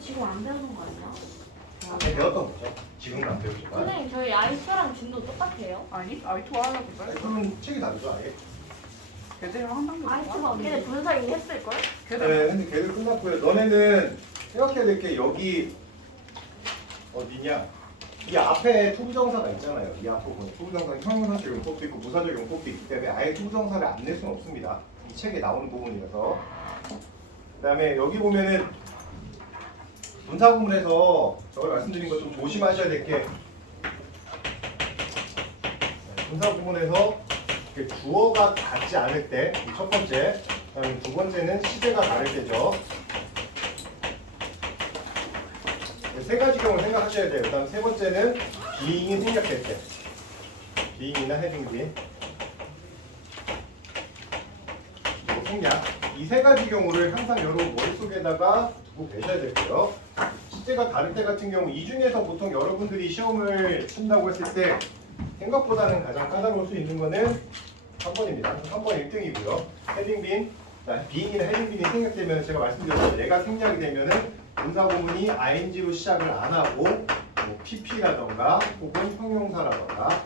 지금 안 배우는 거 아니야? 네, 배웠던 거죠. 지금은 안 배우지만. 선생님 저희 아이스랑 진도 똑같아요? 아니, 아이토 하려고 빨리. 그러면 책이 다르죠, 아예. 걔들이랑 한 단계 아이스가 걔네 분사 이미 했을걸? 걔들 네, 근데 걔들 끝났고요. 너네는 생각해야 될 게 여기 어디냐? 이 앞에 투부정사가 있잖아요. 이 앞 부분에 투부정사 형용사적 용법도 있고 부사적 용법도 있기 때문에 아예 투부정사를 안 낼 수는 없습니다. 이 책에 나오는 부분이라서. 그다음에 여기 보면은 분사 구문에서 저걸 말씀드린 것 좀 조심하셔야 될 게 분사 구문에서 주어가 같지 않을 때 첫 번째, 그다음에 두 번째는 시제가 다를 때죠. 세 가지 경우 생각하셔야 돼요. 그다음 세 번째는 being이 생략될 때, being이나 having been, 그리고 생략. 이 세 가지 경우를 항상 여러분 머릿속에다가 두고 계셔야 되고요. 시제가 다를 때 같은 경우 이 중에서 보통 여러분들이 시험을 친다고 했을 때 생각보다는 가장 까다로울 수 있는 거는 3번입니다. 3번 1등이고요. having been, being이나 having been이 생략되면 제가 말씀드렸죠. 얘가 생략이 되면은 분사 구문이 ing로 시작을 안 하고 뭐 pp라던가 혹은 형용사라던가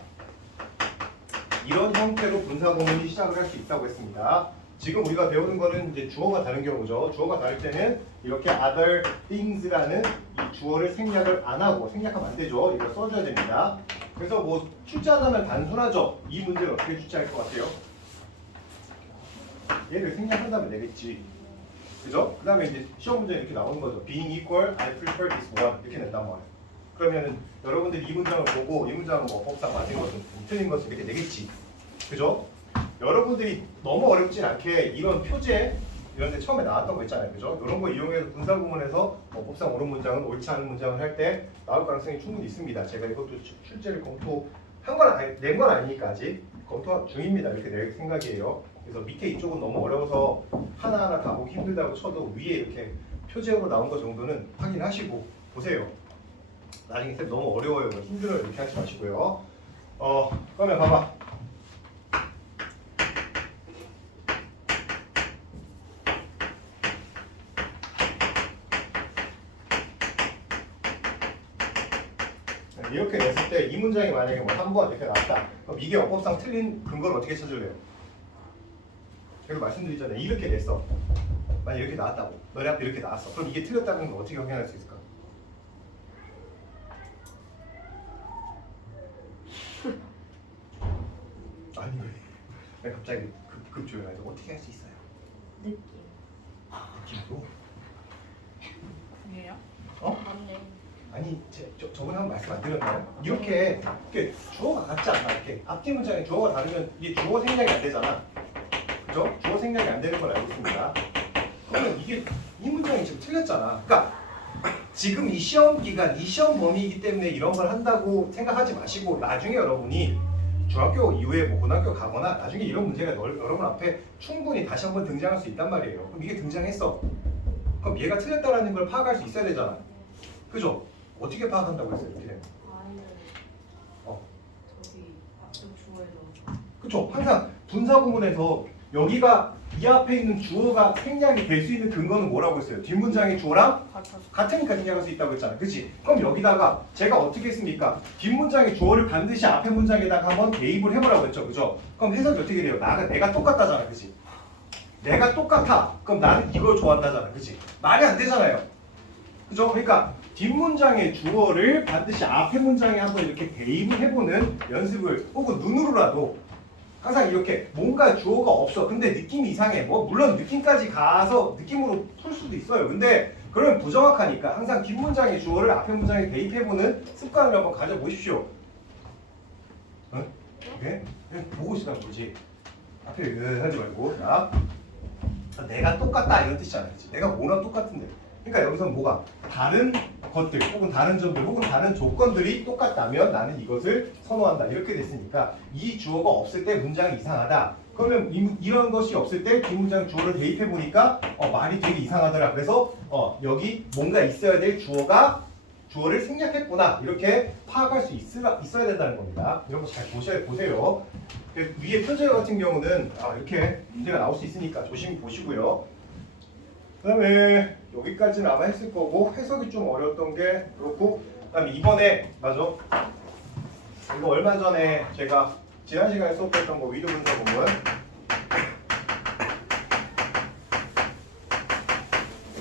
이런 형태로 분사 구문이 시작을 할 수 있다고 했습니다. 지금 우리가 배우는 거는 이제 주어가 다른 경우죠. 주어가 다를 때는 이렇게 other things라는 이 주어를 생략을 안 하고 생략하면 안 되죠. 이걸 써줘야 됩니다. 그래서 뭐 출제하자면 단순하죠. 이 문제를 어떻게 출제할 것 같아요? 얘를 생략한다면 되겠지. 그죠? 그 다음에 이제 시험 문제 이렇게 나오는 거죠. being equal, I prefer this one 이렇게 낸단 말이에요. 그러면은 여러분들이 이 문장을 보고 이 문장은 뭐 법상 맞은 것은 틀린 것은 이렇게 되겠지. 그죠? 여러분들이 너무 어렵진 않게 이런 표제 이런 데 처음에 나왔던 거 있잖아요. 그죠? 이런 거 이용해서 분사 구문에서 법상 옳은 문장은 옳지 않은 문장을 할 때 나올 가능성이 충분히 있습니다. 제가 이것도 출제를 낸 건 아니니까 아직 검토 중입니다. 이렇게 낼 생각이에요. 그래서 밑에 이쪽은 너무 어려워서 하나하나 다 보기 힘들다고 쳐도 위에 이렇게 표제로 나온 거 정도는 확인하시고 보세요. 나중에 쌤 너무 어려워요, 힘들어요 이렇게 하지 마시고요. 그러면 봐봐. 이렇게 냈을 때 이 문장이 만약에 뭐 3번 이렇게 나왔다. 그럼 이게 어법상 틀린 근거를 어떻게 찾을래요? 제가 말씀드리잖아요. 이렇게 냈어. 만약 이렇게 나왔다고. 너네 앞에 이렇게 나왔어. 그럼 이게 틀렸다는 걸 어떻게 확인할 수 있을까? 아니 왜 갑자기 급조해가지고 어떻게 할 수 있어요? 느낌. 느낌으로? 궁이에요? 맞네. 아니 저번에 한 번 말씀 안 드렸나요? 이렇게 주어가 같지 않나? 이렇게 앞뒤 문장에 주어가 다르면 이게 주어 생략이 안 되잖아. 그죠? 주어 생략이 안 되는 걸 알고 있습니다. 그러면 이게 이 문장이 지금 틀렸잖아. 그러니까 지금 이 시험 기간, 이 시험 범위이기 때문에 이런 걸 한다고 생각하지 마시고 나중에 여러분이 중학교 이후에 뭐 고등학교 가거나 나중에 이런 문제가 여러분 앞에 충분히 다시 한번 등장할 수 있단 말이에요. 그럼 이게 등장했어. 그럼 얘가 틀렸다라는 걸 파악할 수 있어야 되잖아. 그죠? 어떻게 파악한다고 했어요? 이렇게 되면. 저기 앞쪽 주어에서. 그쵸? 항상 분사 구문에서 여기가 이 앞에 있는 주어가 생략이 될 수 있는 근거는 뭐라고 했어요? 뒷문장의 주어랑 같으니까 생략할 수 있다고 했잖아. 그치? 그럼 여기다가 제가 어떻게 했습니까? 뒷문장의 주어를 반드시 앞에 문장에다가 한번 대입을 해보라고 했죠. 그죠? 그럼 해석이 어떻게 돼요? 내가 똑같다잖아. 그치? 내가 똑같아. 그럼 나는 이걸 좋아한다잖아. 그치? 말이 안 되잖아요. 그죠? 그러니까 뒷문장의 주어를 반드시 앞에 문장에 한번 이렇게 대입을 해보는 연습을 혹은 눈으로라도 항상 이렇게 뭔가 주어가 없어. 근데 느낌이 이상해. 뭐 물론 느낌까지 가서 느낌으로 풀 수도 있어요. 근데 그러면 부정확하니까 항상 뒷문장의 주어를 앞에 문장에 대입해보는 습관을 한번 가져보십시오. 응? 네? 보고 있으라는 거지. 앞에 하지 말고. 자, 내가 똑같다 이런 뜻이잖아요. 내가 뭐랑 똑같은데. 그러니까 여기서 뭐가 다른 것들 혹은 다른 점들 혹은 다른 조건들이 똑같다면 나는 이것을 선호한다 이렇게 됐으니까 이 주어가 없을 때 문장이 이상하다. 그러면 이런 것이 없을 때 뒷문장 주어를 대입해 보니까 말이 되게 이상하더라. 그래서 여기 뭔가 있어야 될 주어를 생략했구나 이렇게 파악할 수 있어야 된다는 겁니다. 이런 거 잘 보세요. 위에 표제 같은 경우는 이렇게 문제가 나올 수 있으니까 조심히 보시고요. 그다음에 여기까지는 아마 했을 거고 해석이 좀 어려웠던 게 그렇고 그다음에 이번에 맞아 이거 얼마 전에 제가 지난 시간에 수업했던 거 위도 분석 부분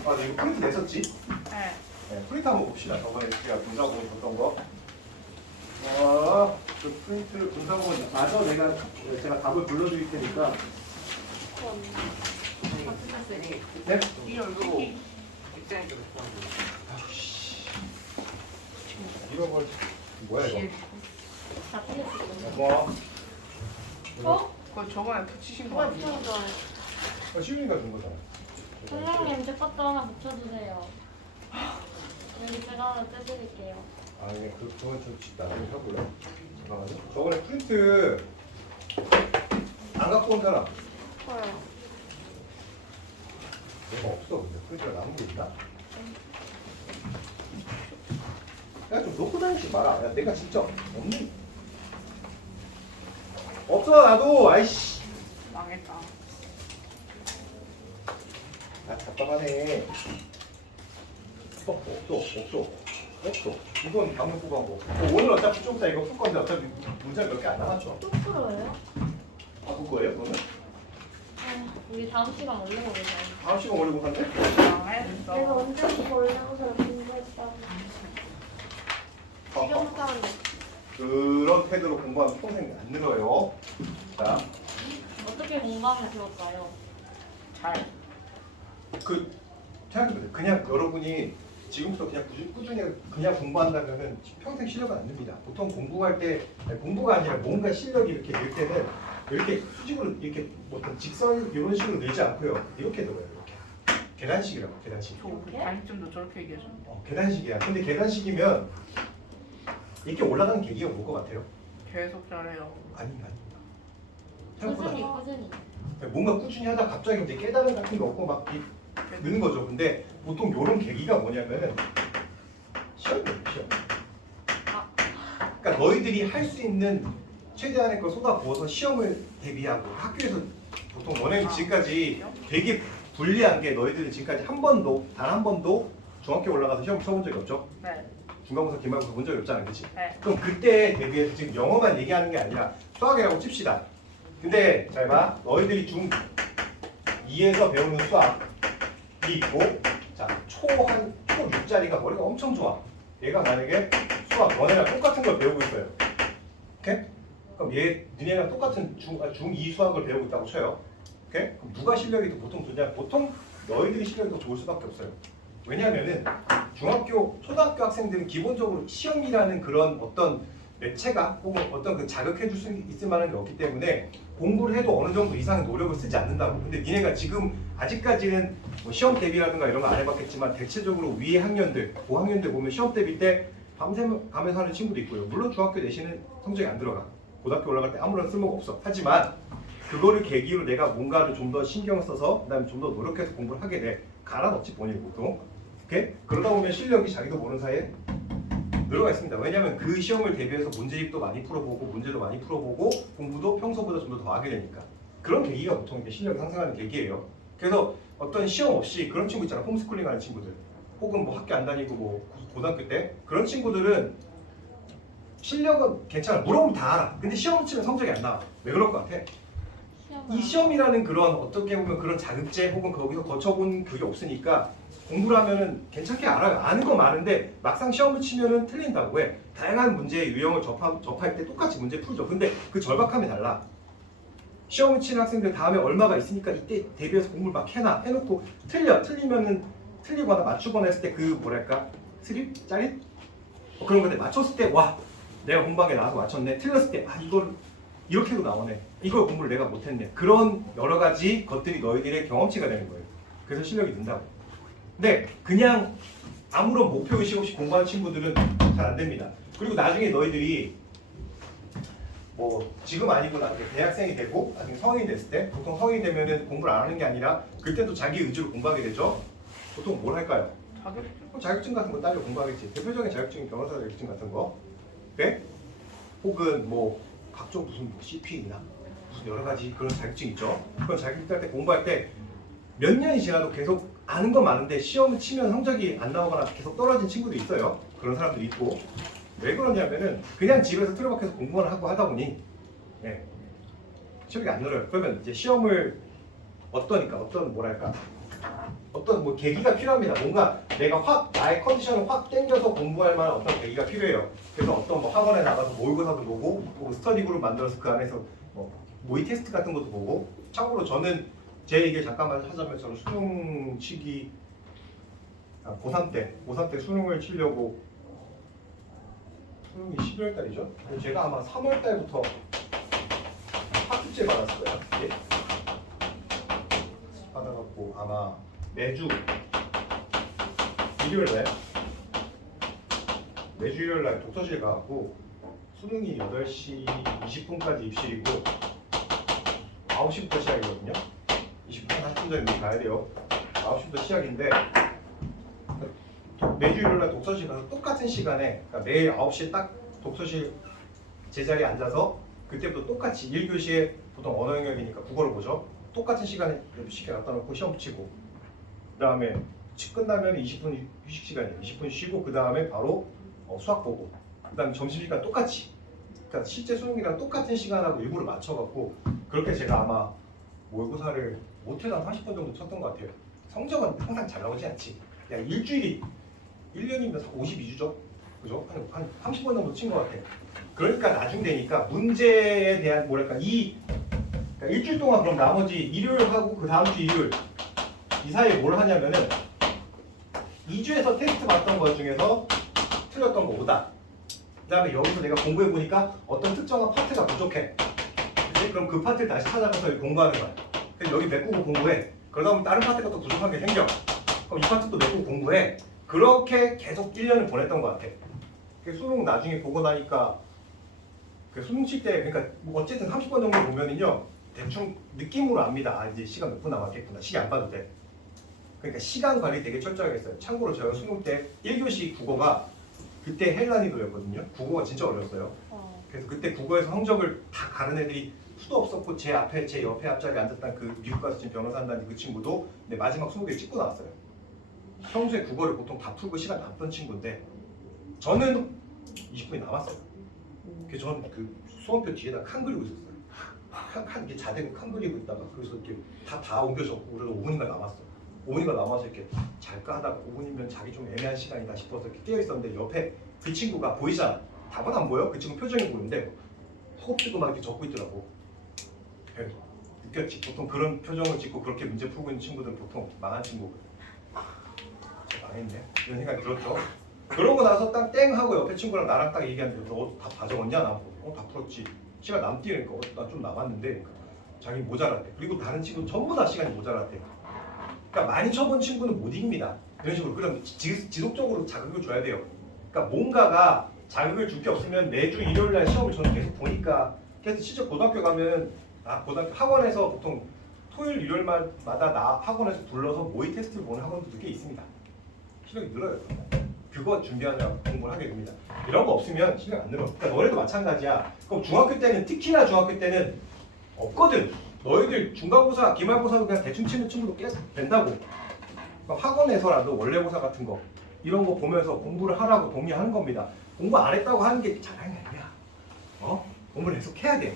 아 이거 프린트 냈었지? 네. 네, 프린트 한번 봅시다. 저번에 제가 분석 부분 줬던 거. 그 프린트 분석 부분 마저 제가 답을 불러드릴 테니까. 네? 이거 이런 걸 뭐야 이거? 다 틀렸어요. 뭐? 어? 그거 저번에 붙이신 거 뭐가 아니에요? 붙여줘요? 시윤이가 준 거잖아. 선생님 제 것도 하나 붙여주세요. 여기 제가 하나 떼드릴게요. 아 이게 그건 좀 나중에 해볼래? 잠깐만요. 저번에 프린트 안 갖고 온 사람. 저요. 내가 없어 근데 프린트가 남은 게 있나? 야 좀 놓고 다니지 마라. 야 내가 진짜 없는. 없어 나도. 아이씨. 망했다. 아 답답하네. 없어. 이건 방금 뽑은 거. 오늘 어차피 좀 이따 이거 풀 건데 어차피 문제 몇 개 안 남았죠. 또 풀어요? 바꿀 거예요 그러면? 우리 다음 시간 올려보자. 다음 시간 올리고 산대? 내가 망했어. 언제부터 올려보자 공부했다. 지금부터 하면 돼. 그런 태도로 공부하면 평생 안 늘어요. 자, 어떻게 공부하면 좋을까요? 잘. 생각해보세요. 그냥 여러분이 지금부터 그냥 꾸준히 그냥 공부한다면은 평생 실력은 안 늡니다. 보통 공부할 때 아니, 공부가 아니라 뭔가 실력이 이렇게 늘 때는 이렇게 수직으로 이렇게 어떤 직선 이런 식으로 늘지 않고요. 이렇게 늘어요. 이렇게 계단식이라고 계단식. 저 단점도 저렇게 얘기하셨는데. 계단식이야. 근데 계단식이면 이렇게 올라가는 계기가 뭘 것 같아요? 계속 잘해요. 아닙니다. 생각보다 꾸준히. 뭔가 꾸준히 하다 갑자기 이제 깨달음 같은 거 없고 막 느는 거죠. 근데 보통 이런 계기가 뭐냐면은 시험이에요. 시험. 그러니까 너희들이 할 수 있는 최대한의 걸 쏟아부어서 시험을 대비하고 학교에서 보통 너네는 지금까지 되게 불리한 게 너희들은 지금까지 단 한 번도 중학교 올라가서 시험 쳐본 적이 없죠? 네. 중간고사, 기말고사 본 적이 없잖아, 그렇지? 네. 그럼 그때 대비해서 지금 영어만 얘기하는 게 아니라 수학이라고 칩시다. 근데 잘 봐, 너희들이 중2에서 배우는 수학이 있고, 자, 초 6짜리가 머리가 엄청 좋아. 얘가 만약에 수학 너네랑 똑같은 걸 배우고 있어요. 오케이? 그럼 니네랑 똑같은 중2 수학을 배우고 있다고 쳐요. 오케이? 그럼 누가 실력이 더 보통 좋냐? 보통 너희들이 실력이 더 좋을 수밖에 없어요. 왜냐하면은 중학교, 초등학교 학생들은 기본적으로 시험이라는 그런 어떤 매체가 혹은 어떤 그 자극해 줄 수 있을 만한 게 없기 때문에 공부를 해도 어느 정도 이상의 노력을 쓰지 않는다고. 근데 니네가 지금 아직까지는 뭐 시험 대비라든가 이런 거 안 해봤겠지만 대체적으로 위에 학년들, 고학년들 보면 시험 대비 때 밤새가면서 하는 친구도 있고요. 물론 중학교 내신은 성적이 안 들어가. 고등학교 올라갈 때 아무런 쓸모가 없어. 하지만 그거를 계기로 내가 뭔가를 좀 더 신경 써서 그다음에 좀 더 노력해서 공부를 하게 돼. 가라 넣지 본인 보통. 오케이? 그러다 보면 실력이 자기도 모르는 사이에 늘어가 있습니다. 왜냐하면 그 시험을 대비해서 문제집도 많이 풀어보고 문제도 많이 풀어보고 공부도 평소보다 좀 더 하게 되니까 그런 계기가 보통 이게 실력이 상승하는 계기예요. 그래서 어떤 시험 없이 그런 친구 있잖아. 홈스쿨링 하는 친구들 혹은 뭐 학교 안 다니고 뭐 고등학교 때 그런 친구들은 실력은 괜찮아. 물어보면 다 알아. 근데 시험 치면 성적이 안 나와. 왜 그럴 것 같아? 이 시험이라는 그런 어떻게 보면 그런 자극제 혹은 거기서 거쳐본 그게 없으니까 공부를 하면은 괜찮게 알아요. 아는 거 많은데 막상 시험을 치면은 틀린다고. 왜? 다양한 문제의 유형을 접할 때 똑같이 문제 풀죠. 근데 그 절박함이 달라. 시험을 치는 학생들 다음에 얼마가 있으니까 이때 대비해서 공부를 막 해놓고 틀리면은 틀리거나 맞추거나 했을 때 그 뭐랄까 스릴? 짜릿? 그런 건데 맞췄을 때 와 내가 공부하게 나와서 맞췄네. 틀렸을 때 아 이걸 이렇게도 나오네. 이걸 공부를 내가 못했네. 그런 여러 가지 것들이 너희들의 경험치가 되는 거예요. 그래서 실력이 는다고. 근데 그냥 아무런 목표의식 없이 공부하는 친구들은 잘 안 됩니다. 그리고 나중에 너희들이 뭐 지금 아니고 나중에 대학생이 되고 나중에 성인이 됐을 때 보통 성인이 되면은 공부를 안 하는 게 아니라 그때도 자기 의지로 공부하게 되죠. 보통 뭘 할까요? 자격증 같은 거 따려 공부하겠지. 대표적인 자격증이 변호사 자격증 같은 거. 네? 혹은 뭐 각종 무슨 뭐 CP나 무슨 여러 가지 그런 자격증 있죠. 그런 자격증 딸 때 공부할 때 몇 년이 지나도 계속 아는 건 많은데 시험을 치면 성적이 안 나오거나 계속 떨어진 친구도 있어요. 그런 사람도 있고. 왜 그러냐면은 그냥 집에서 틀어박혀서 공부만 하고 하다 보니 예, 실력이 안 늘어요. 그러면 이제 시험을 어떤 뭐랄까 어떤 뭐 계기가 필요합니다. 뭔가 내가 확 나의 컨디션을 확 땡겨서 공부할 만한 어떤 계기가 필요해요. 그래서 어떤 뭐 학원에 나가서 모의고사도 보고 뭐 스터디 그룹 만들어서 그 안에서 뭐 모의 테스트 같은 것도 보고. 참고로 저는 제 얘기 잠깐만 하자면 저는 수능 치기 고3 때 수능을 치려고 수능이 12월 달이죠. 제가 아마 3월 달부터 학습제 받았을 거예요. 예? 받아갖고 아마 매주 일요일 날 독서실 가갖고 수능이 8시 20분까지 입실이고 9시부터 시작이거든요. 20분 40분 전에 미리 가야 돼요. 9시부터 시작인데 매주 일요일 날 독서실 가서 똑같은 시간에 그러니까 매일 9시에 딱 독서실 제자리에 앉아서 그때부터 똑같이 1교시에 보통 언어 영역이니까 국어를 보죠. 똑같은 시간에 쉽게 갖다 놓고 시험 붙이고 그 다음에 끝나면 20분 휴식 시간이에요. 20분 쉬고 그 다음에 바로 수학 보고 그 다음에 점심시간 똑같이 그러니까 실제 수능이랑 똑같은 시간하고 일부러 맞춰갖고 그렇게 제가 아마 모의고사를 못해도 한 30번 정도 쳤던 것 같아요. 성적은 항상 잘 나오지 않지. 야 일주일이 1년이면 52주죠? 그죠? 한 30번 정도 친 것 같아요. 그러니까 나중 되니까 문제에 대한 뭐랄까 그러니까 일주일 동안 그럼 나머지 일요일하고 그 다음 주 일요일 이 사이에 뭘 하냐면은 2주에서 테스트 봤던 것 중에서 틀렸던 거 오다. 그 다음에 여기서 내가 공부해 보니까 어떤 특정한 파트가 부족해. 그치? 그럼 그 파트를 다시 찾아가서 여기 공부하는 거야. 그래서 여기 메꾸고 공부해. 그러다 보면 다른 파트가 또 부족한 게 생겨. 그럼 이 파트 또 메꾸고 공부해. 그렇게 계속 1년을 보냈던 것 같아. 수능 나중에 보고 나니까 그 수능 칠 때 그러니까 뭐 어쨌든 30번 정도 보면은요 대충 느낌으로 압니다. 아 이제 시간 몇 분 남았겠구나. 시계 안 봐도 돼. 그러니까 시간 관리 되게 철저하게 했어요. 참고로 제가 수능 때 1교시 국어가 그때 헬라니도였거든요. 국어가 진짜 어려웠어요. 그래서 그때 국어에서 성적을 다 가른 애들이 수도 없었고 제 옆에 앞자리에 앉았던 그 미국 가서 지금 변호사 한다는 그 친구도 내 마지막 20개 찍고 나왔어요. 평소에 국어를 보통 다 풀고 시간 남던 친구인데 저는 20분이 남았어요. 그래서 저는 그 수험표 뒤에다 칸 그리고 있었어요. 칸 이렇게 자대고 칸 그리고 있다가 그래서 이렇게 다 옮겨졌고 그래서 5분인가 남았어. 5분인가 남아서 이렇게 잘까 하다가 5분이면 자기 좀 애매한 시간이다 싶어서 이렇게 뛰어 있었는데 옆에 그 친구가 보이잖아. 답은 안 보여. 그 친구 표정이 보이는데 허겁지겁 막 이렇게 적고 있더라고. 그래서 느꼈지. 보통 그런 표정을 짓고 그렇게 문제 풀고 있는 친구들은 보통 망한 친구거든. 망했네. 이런 생각이 들었죠. 그러고 나서 딱 땡 하고 옆에 친구랑 나랑 딱 얘기하는데 너 다 가져왔냐? 나 다 풀었지. 시간 남띠니까 나 좀 남았는데 자기 모자랐대. 그리고 다른 친구 전부 다 시간이 모자랐대. 그러니까 많이 쳐본 친구는 못 이깁니다. 이런 식으로 그럼 지속적으로 자극을 줘야 돼요. 그러니까 뭔가가 자극을 줄 게 없으면 매주 일요일 날 시험을 저는 계속 보니까 그래서 진짜 고등학교 가면 고등학교 학원에서 보통 토요일 일요일마다 나 학원에서 불러서 모의 테스트를 보는 학원들도 꽤 있습니다. 실력이 늘어요. 그거 준비하느라 공부를 하게 됩니다. 이런 거 없으면 실력 안 늘어. 그러니까 너네도 마찬가지야. 그럼 중학교 때는 특히나 중학교 때는 없거든. 너희들 중간고사, 기말고사도 그냥 대충 치는 친구도 꽤 된다고. 그러니까 학원에서라도 원래고사 같은 거 이런 거 보면서 공부를 하라고 독려하는 겁니다. 공부 안 했다고 하는 게 잘하는 게 아니야. 공부를 계속 해야 돼.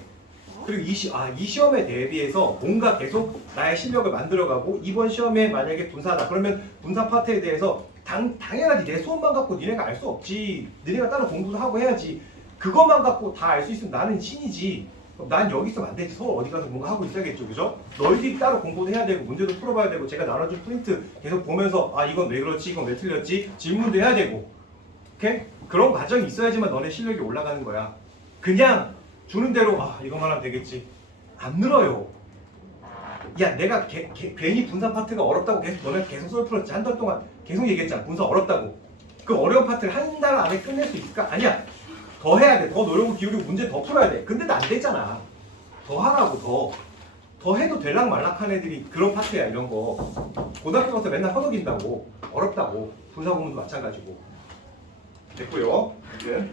그리고 이 시험에 대비해서 뭔가 계속 나의 실력을 만들어가고 이번 시험에 만약에 분사다 그러면 분사 파트에 대해서 당연하지 내 수업만 갖고 니네가 알 수 없지. 니네가 따로 공부도 하고 해야지. 그것만 갖고 다 알 수 있으면 나는 신이지. 난 여기 있으면 안 되지. 서울 어디 가서 뭔가 하고 있어야겠죠. 그죠? 너희들이 따로 공부도 해야 되고 문제도 풀어봐야 되고 제가 나눠준 프린트 계속 보면서 이건 왜 그렇지 이건 왜 틀렸지 질문도 해야 되고 오케이? 그런 과정이 있어야지만 너네 실력이 올라가는 거야. 그냥 주는 대로 이것만 하면 되겠지. 안 늘어요. 야 내가 괜히 분사 파트가 어렵다고 너네 계속 썰 풀었지. 한 달 동안 계속 얘기했잖아. 분사 어렵다고. 그 어려운 파트를 한 달 안에 끝낼 수 있을까? 아니야. 더 해야 돼. 더 노력을 기울이고 문제 더 풀어야 돼. 근데도 안 되잖아. 더 하라고 더 해도 될락 말락한 애들이 그런 파트야 이런 거. 고등학교 가서 맨날 허덕인다고. 어렵다고. 분사 공부도 마찬가지고. 됐고요. 이제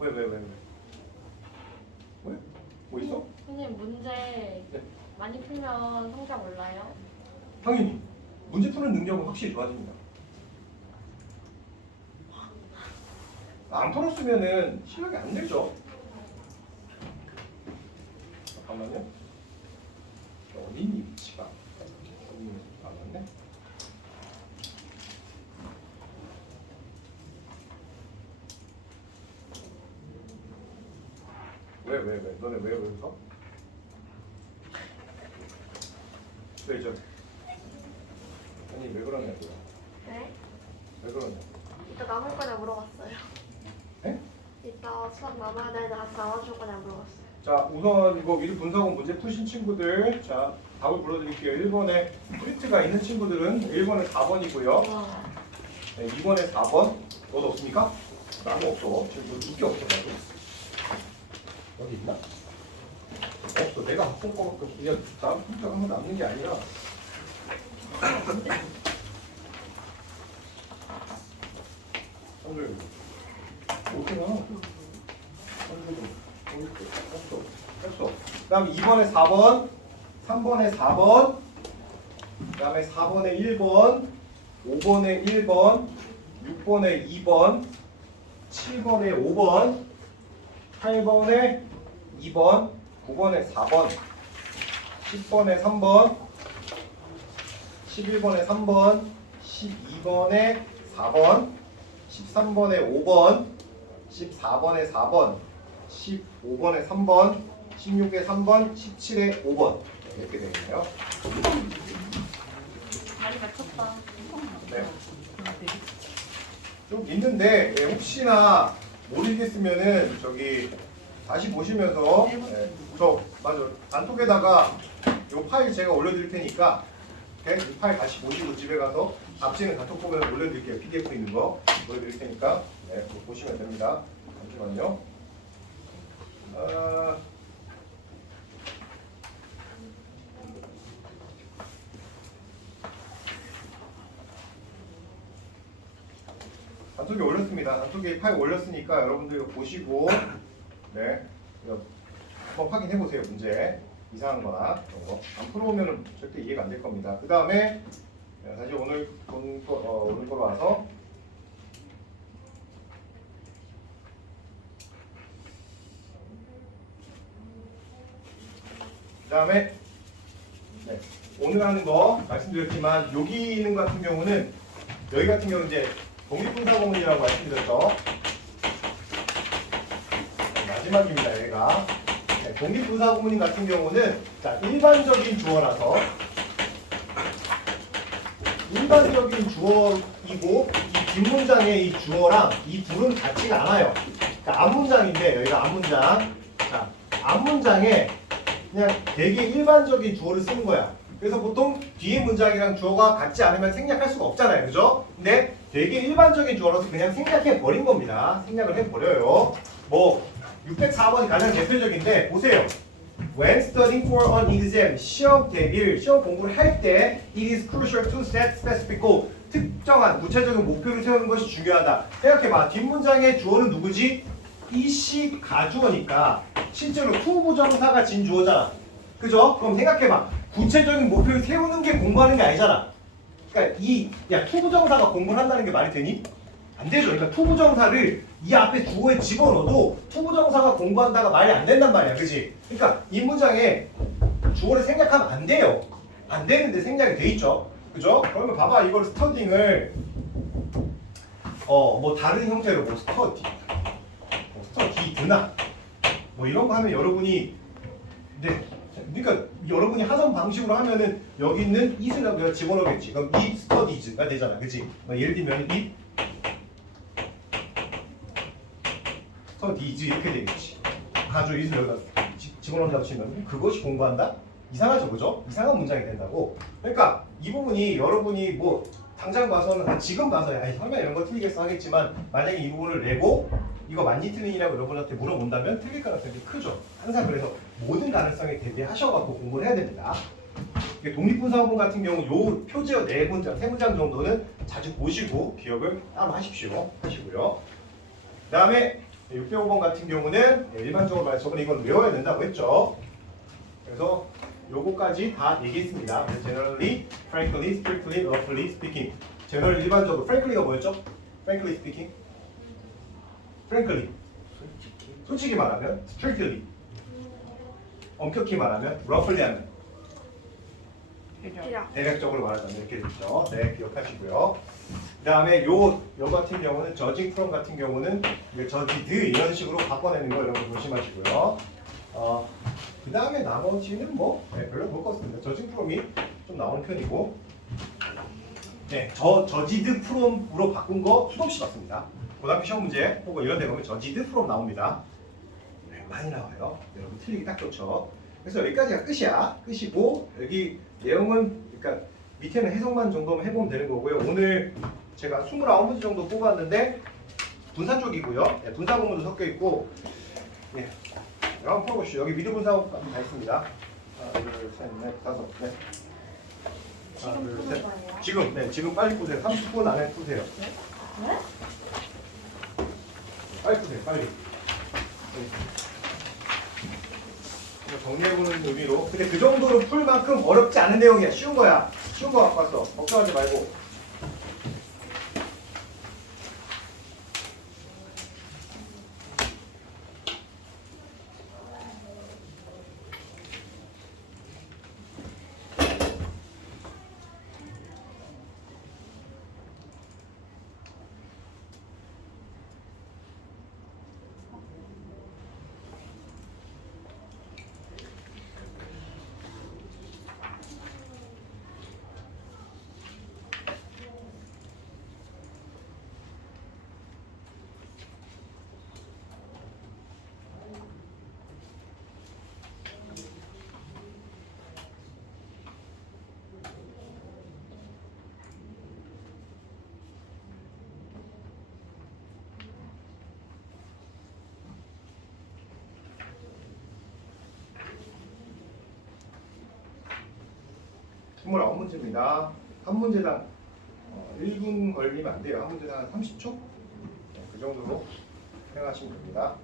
왜? 왜? 뭐 있어? 선생님 문제 네. 많이 풀면 성적 올라요? 당연히 문제 푸는 능력은 확실히 좋아집니다. 안 풀었으면은 실력이 안 늘죠. 잠깐만요. 어린이 위치가 어린이 위치가 안 맞네. 왜? 너네 왜 웃어? 왜 저? 아니 왜 그러냐고요? 네? 왜 그러냐? 이따 남을 거냐 물어봤어요. 네? 이따 수학 남아야 되는데 같이 나와줄 거냐 물어봤어요. 자 우선 이거 미리 분석원 문제 푸신 친구들 자 답을 불러드릴게요. 1번에 프린트가 있는 친구들은 1번에 4번이고요. 네, 2번에 4번. 너도 없습니까? 나도 없어. 지금 뭐 이게 없어 나도. 어디 있나? 없어. 내가 갖고 온 거밖에 없어. 야, 나 프린트가 한번 남는 게 아니라 선물 어떻게 나? 했어. 그 다음에 2번에 4번, 3번에 4번, 그 다음에 4번에 1번, 5번에 1번, 6번에 2번, 7번에 5번, 8번에 2번, 9번에 4번, 10번에 3번, 11번에 3번, 12번에 4번, 13번에 5번, 14번에 4번, 15번에 3번, 16에 3번, 17에 5번 이렇게 되겠네요. 많이 맞췄다. 네. 좀 있는데 혹시나 모르겠으면은 저기 다시 보시면서 저 맞아 단톡에다가 이 파일 제가 올려드릴 테니까 이 파일 다시 보시고 집에 가서 앞지는 단톡 보면 올려드릴게요. PDF 있는 거 올려드릴 테니까 그거 보시면 됩니다. 잠시만요. 단톡에 올렸습니다. 단톡에 파일 올렸으니까 여러분들 이거 보시고 네 이거 한번 확인해 보세요. 문제 이상한거나 그런 거 안 풀어오면 절대 이해가 안 될 겁니다. 그 다음에 다시 오늘 거로 와서 그 다음에 네, 오늘 하는 거 말씀드렸지만 여기 있는 것 같은 경우는 여기 같은 경우는 이제 독립분사구문이라고 말씀드렸죠. 마지막입니다. 얘가 네, 독립분사구문 같은 경우는 자 일반적인 주어라서 일반적인 주어이고 이 뒷문장의 이 주어랑 이 둘은 같지가 않아요. 그러니까 앞문장인데 여기가 앞문장. 자 앞문장에 그냥 되게 일반적인 주어를 쓰는 거야. 그래서 보통 뒤에 문장이랑 주어가 같지 않으면 생략할 수가 없잖아요. 그죠? 근데 되게 일반적인 주어라서 그냥 생략해 버린 겁니다. 생략을 해 버려요. 뭐 604번이 가장 대표적인데 보세요. When studying for an exam, 시험 대비를 시험 공부를 할 때 it is crucial to set specific goal. 특정한 구체적인 목표를 세우는 것이 중요하다. 생각해봐. 뒷문장의 주어는 누구지? 이시 가주어니까 실제로 투부정사가 진 주어잖아. 그죠? 그럼 생각해봐. 구체적인 목표를 세우는 게 공부하는 게 아니잖아. 그러니까 투부정사가 공부를 한다는 게 말이 되니? 안 되죠. 그러니까 투부정사를 이 앞에 주어에 집어넣어도 투부정사가 공부한다가 말이 안 된단 말이야. 그지? 그러니까 이 문장에 주어를 생략하면 안 돼요. 안 되는데 생략이 돼 있죠. 그죠? 그러면 봐봐. 이걸 스터딩을 뭐 다른 형태로 뭐 스터디드나 뭐 이런 거 하면 여러분이 그러니까 여러분이 하선 방식으로 하면은 여기 있는 it을 집어넣겠지. 그럼 it studies가 되잖아. 그치? 예를 들면 it studies 이렇게 되겠지. 가주 it을 여기다 집어넣는다고 치면 그것이 공부한다? 이상하죠. 그죠? 이상한 문장이 된다고. 그러니까 이 부분이 여러분이 뭐 당장 봐서는 지금 봐서야 설마 이런 거 틀리겠어 하겠지만 만약에 이 부분을 내고 이거 맞니 틀리냐고 여러분한테 물어본다면 틀릴 가능성이 크죠. 항상 그래서 모든 가능성에 대비하셔갖고 공부를 해야 됩니다. 독립분사구문 같은 경우 요 표제어 4문장, 3문장 정도는 자주 보시고 기억을 따로 하시고요. 그 다음에 605번 같은 경우는 일반적으로 말해서 이건 외워야 된다고 했죠. 그래서 요거까지 다 얘기했습니다. generally, frankly, strictly, roughly speaking. general 일반적으로 frankly가 뭐였죠? frankly speaking. frankly. 솔직히 말하면 strictly. 엄격히 말하면 roughly 하면 대략. 대략. 대략적으로 말하자면 이렇게 됐죠. 네, 기억하시고요. 그 다음에 요 같은 경우는 judging from 같은 경우는 judged 이런 식으로 바꿔내는 거 이런 거 조심하시고요. 그 다음에 나머지는 뭐 별로 못 껐습니다. judging from이 좀 나오는 편이고, 네, judged from으로 바꾼 거 수도 없이 봤습니다. 고등학교 시험 문제 혹은 이런 데 보면 judged from 나옵니다. 네, 많이 나와요. 여러분 틀리기 딱 좋죠. 그래서 여기까지가 끝이야. 끝이고 여기 내용은 그러니까 밑에는 해석만 정도만 해보면 되는 거고요. 오늘 제가 29문제 정도 뽑았는데 분산 쪽이고요. 네, 분산 구문도 섞여 있고, 네, 한번 풀어보시죠. 여기 미드 분산까지 다 있습니다. 하나, 둘, 셋, 넷, 다섯, 네. 하나, 지금 둘, 푸는 셋. 거예요? 지금 네, 지금 빨리 푸세요. 30분 안에 푸세요. 네? 빨리 푸세요. 빨리. 네. 정리해보는 의미로. 근데 그 정도로 풀 만큼 어렵지 않은 내용이야. 쉬운 거야. 쉬운 거 갖고 왔어. 걱정하지 말고. 정말 9문제입니다. 한 문제당 1분 걸리면 안 돼요. 한 문제당 한 30초? 네, 그 정도로 생각하시면 됩니다.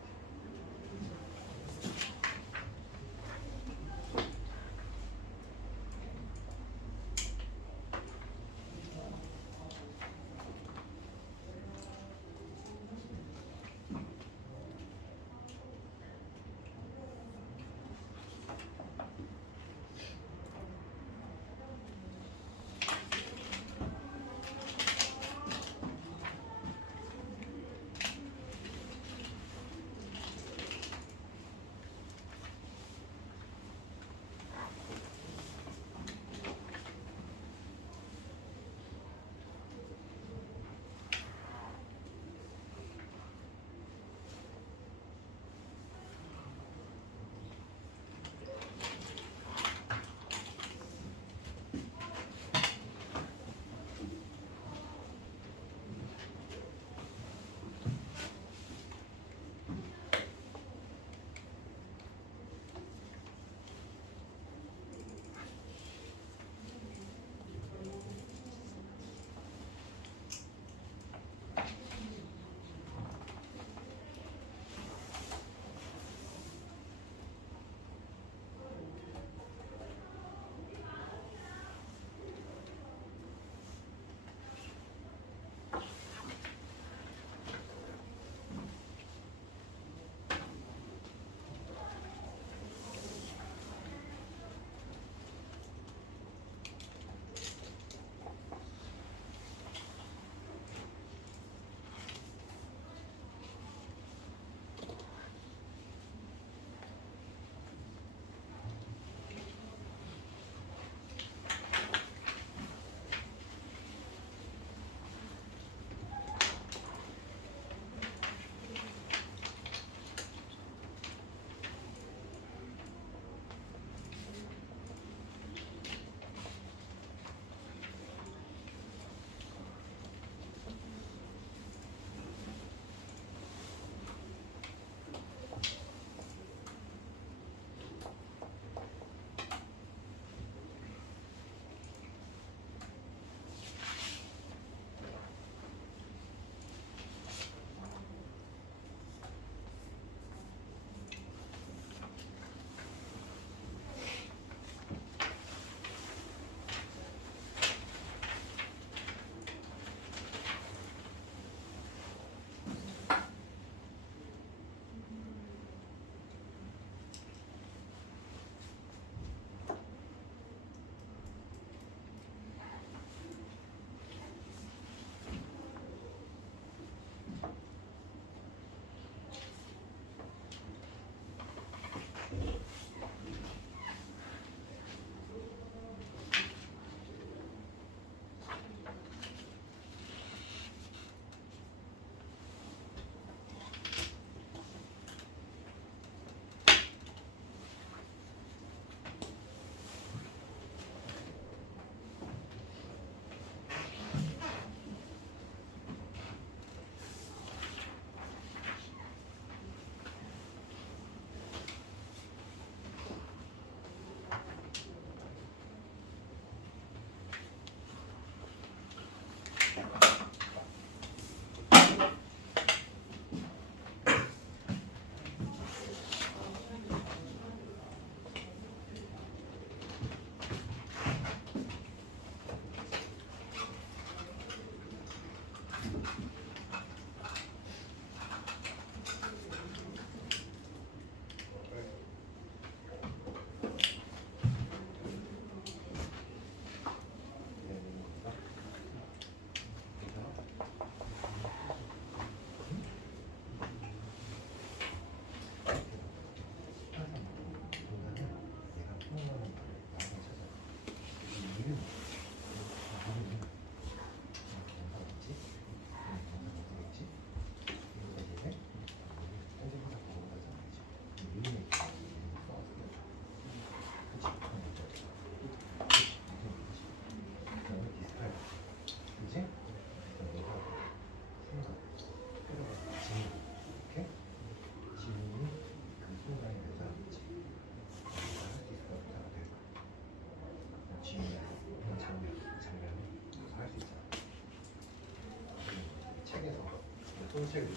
소책을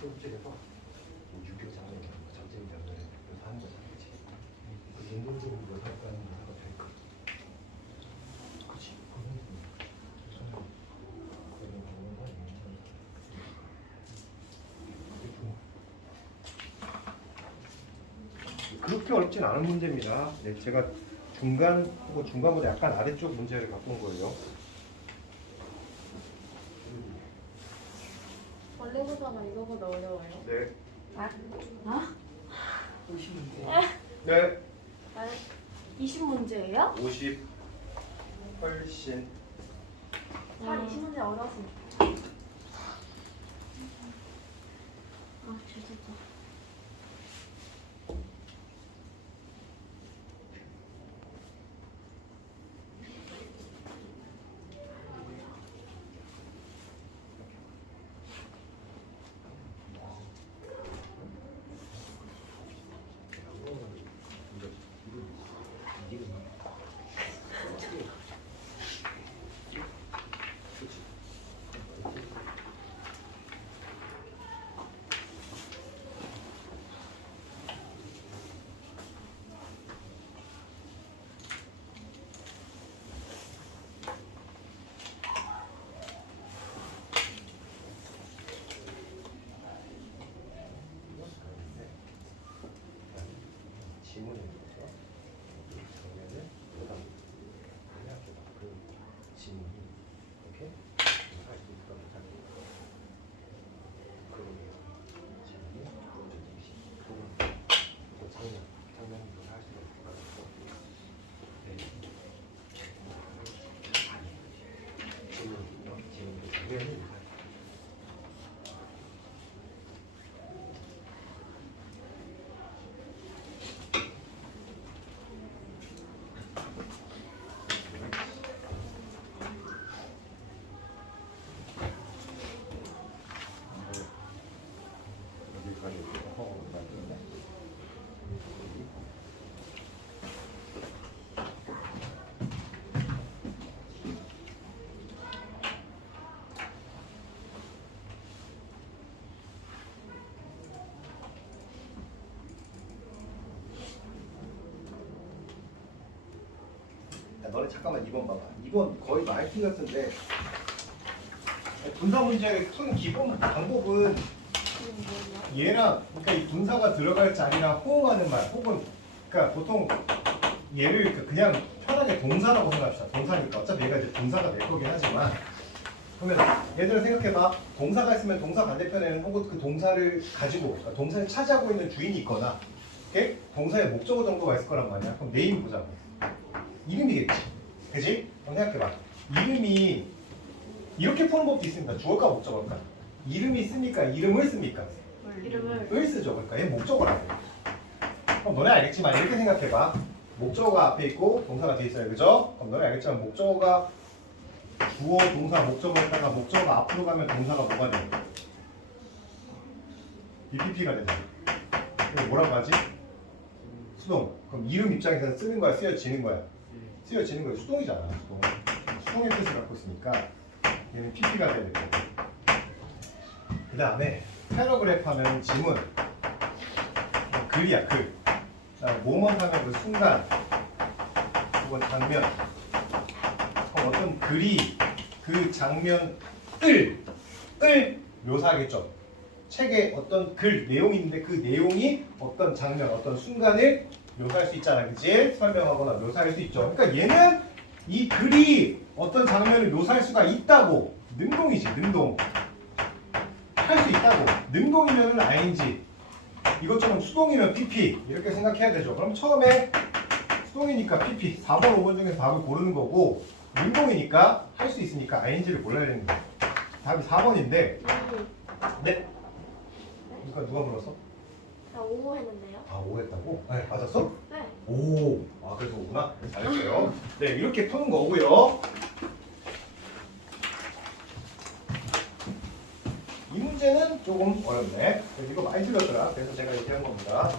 소책에서 뭐 유교 장면, 전쟁 장면 묘사하는 거잖아, 그렇지? 그 인본적으로 묘사했다는 묘사가 될까? 그렇지. 그렇게 어렵진 않은 문제입니다. 네, 제가 중간 혹은 중간보다 약간 아래쪽 문제를 갖고 온 거예요. 원래보다가 이거보다 어려워요. 네. 아? 50문제. 네. 20문제예요? 50 훨씬. 잘 20문제 어려웠습니다. 아, 죄송합니다. 지문인 거죠. 그러면은 그 지문이 이렇게 할 수 있도록 하는 그러면 지문이 먼저 임시 그 장면이 할 수가 있을까요? 네. 지문이요. 지문 그 장면이 야, 너네 잠깐만 2번 봐봐. 2번 거의 말티 같은데 분사 문제의 푼 기본 방법은 얘랑 그러니까 이 분사가 들어갈 자리랑 호응하는 말 혹은 그러니까 보통 얘를 그냥 편하게 동사라고 생각합시다. 동사니까 어차피 얘가 이제 분사가 될 거긴 하지만 그러면 얘들아 생각해봐. 동사가 있으면 동사 반대편에는 혹은 그 동사를 가지고 그러니까 동사를 차지하고 있는 주인이 있거나 오케이? 동사의 목적어 정도가 있을 거란 말이야. 그럼 네임 보자고. 이름이겠지. 그지? 그럼 생각해봐. 이름이 이렇게 푸는 법도 있습니다. 주어가 목적어일까? 이름이 씁니까? 이름을 씁니까? 이름을 을 쓰죠. 그러니까 얘 목적어라고. 그럼 너네 알겠지만 이렇게 생각해봐. 목적어가 앞에 있고 동사가 뒤에 있어요. 그죠? 그럼 너네 알겠지만 목적어가 주어, 동사, 목적어에다가 목적어가 앞으로 가면 동사가 뭐가 돼? BPP가 되잖아. 그래서 뭐라고 하지? 수동. 그럼 이름 입장에서는 쓰는 거야? 쓰여지는 거야? 쓰여지는 거야. 수동이잖아. 수동. 수동의 뜻을 갖고 있으니까 얘는 PP가 돼야 되고. 그 다음에 패러그래프 하면 지문. 글이야, 글. 모먼 하면 그 순간. 혹은 장면. 그럼 어떤 글이 그 장면을 묘사하겠죠. 책에 어떤 글, 내용이 있는데 그 내용이 어떤 장면, 어떤 순간을 묘사할 수 있잖아. 그치? 설명하거나 묘사할 수 있죠. 그러니까 얘는 이 글이 어떤 장면을 묘사할 수가 있다고. 능동이지, 능동. 할 수 있다고. 능동이면 ing. 이것처럼 수동이면 pp. 이렇게 생각해야 되죠. 그럼 처음에 수동이니까 pp. 4번, 5번 중에서 답을 고르는 거고 능동이니까 할 수 있으니까 ing를 골라야 되는 거예요. 답이 4번인데 네? 그러니까 누가 불렀어? 자 5 했는데요. 아, 5 했다고? 네, 맞았어? 네. 오, 아 그래서 5구나? 잘했어요. 네, 이렇게 푸는 거고요. 이 문제는 조금 어렵네. 그래서 이거 많이 틀렸더라. 그래서 제가 이렇게 한 겁니다.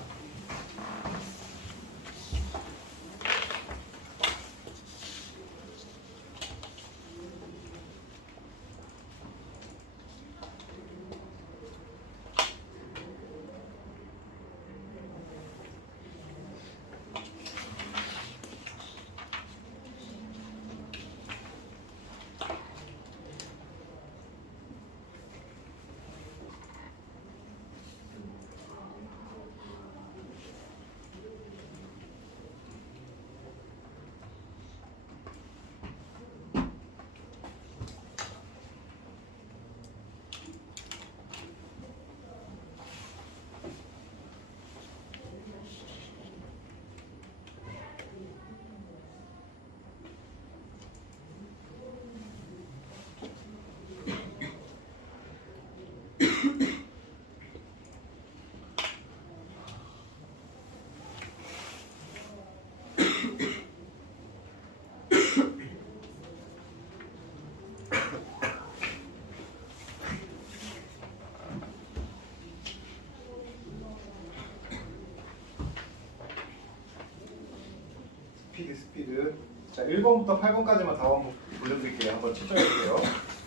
1번부터 8번까지만 답 한번 보여드릴게요. 한번 채점해볼게요.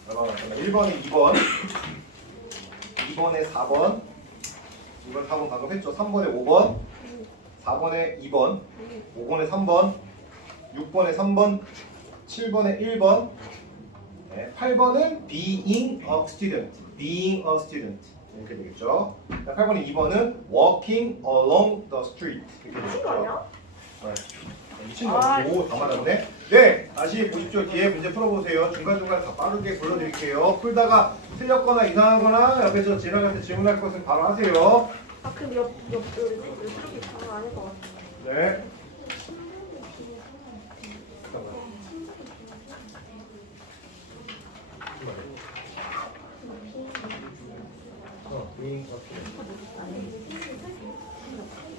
얼마나 남았나? 1번에 2번, 2번에 4번, 2번 4번 방금 했죠. 3번에 5번, 4번에 2번, 5번에 3번, 6번에 3번, 7번에 1번, 네, 8번은 being a student, being a student 이렇게 되겠죠. 8번에 2번은 walking along the street 이렇게 미친 되겠죠. 거 아니야? 미친 거. 다 말았네. 네, 다시 보십시오. 뒤에 문제 풀어보세요. 중간중간 다 빠르게 불러드릴게요. 풀다가 틀렸거나 이상하거나 옆에서 지나갈 때 질문할 것은 바로 하세요. 아 그럼 옆쪽이 장난 아닐 것 같아. 네. 잠깐만.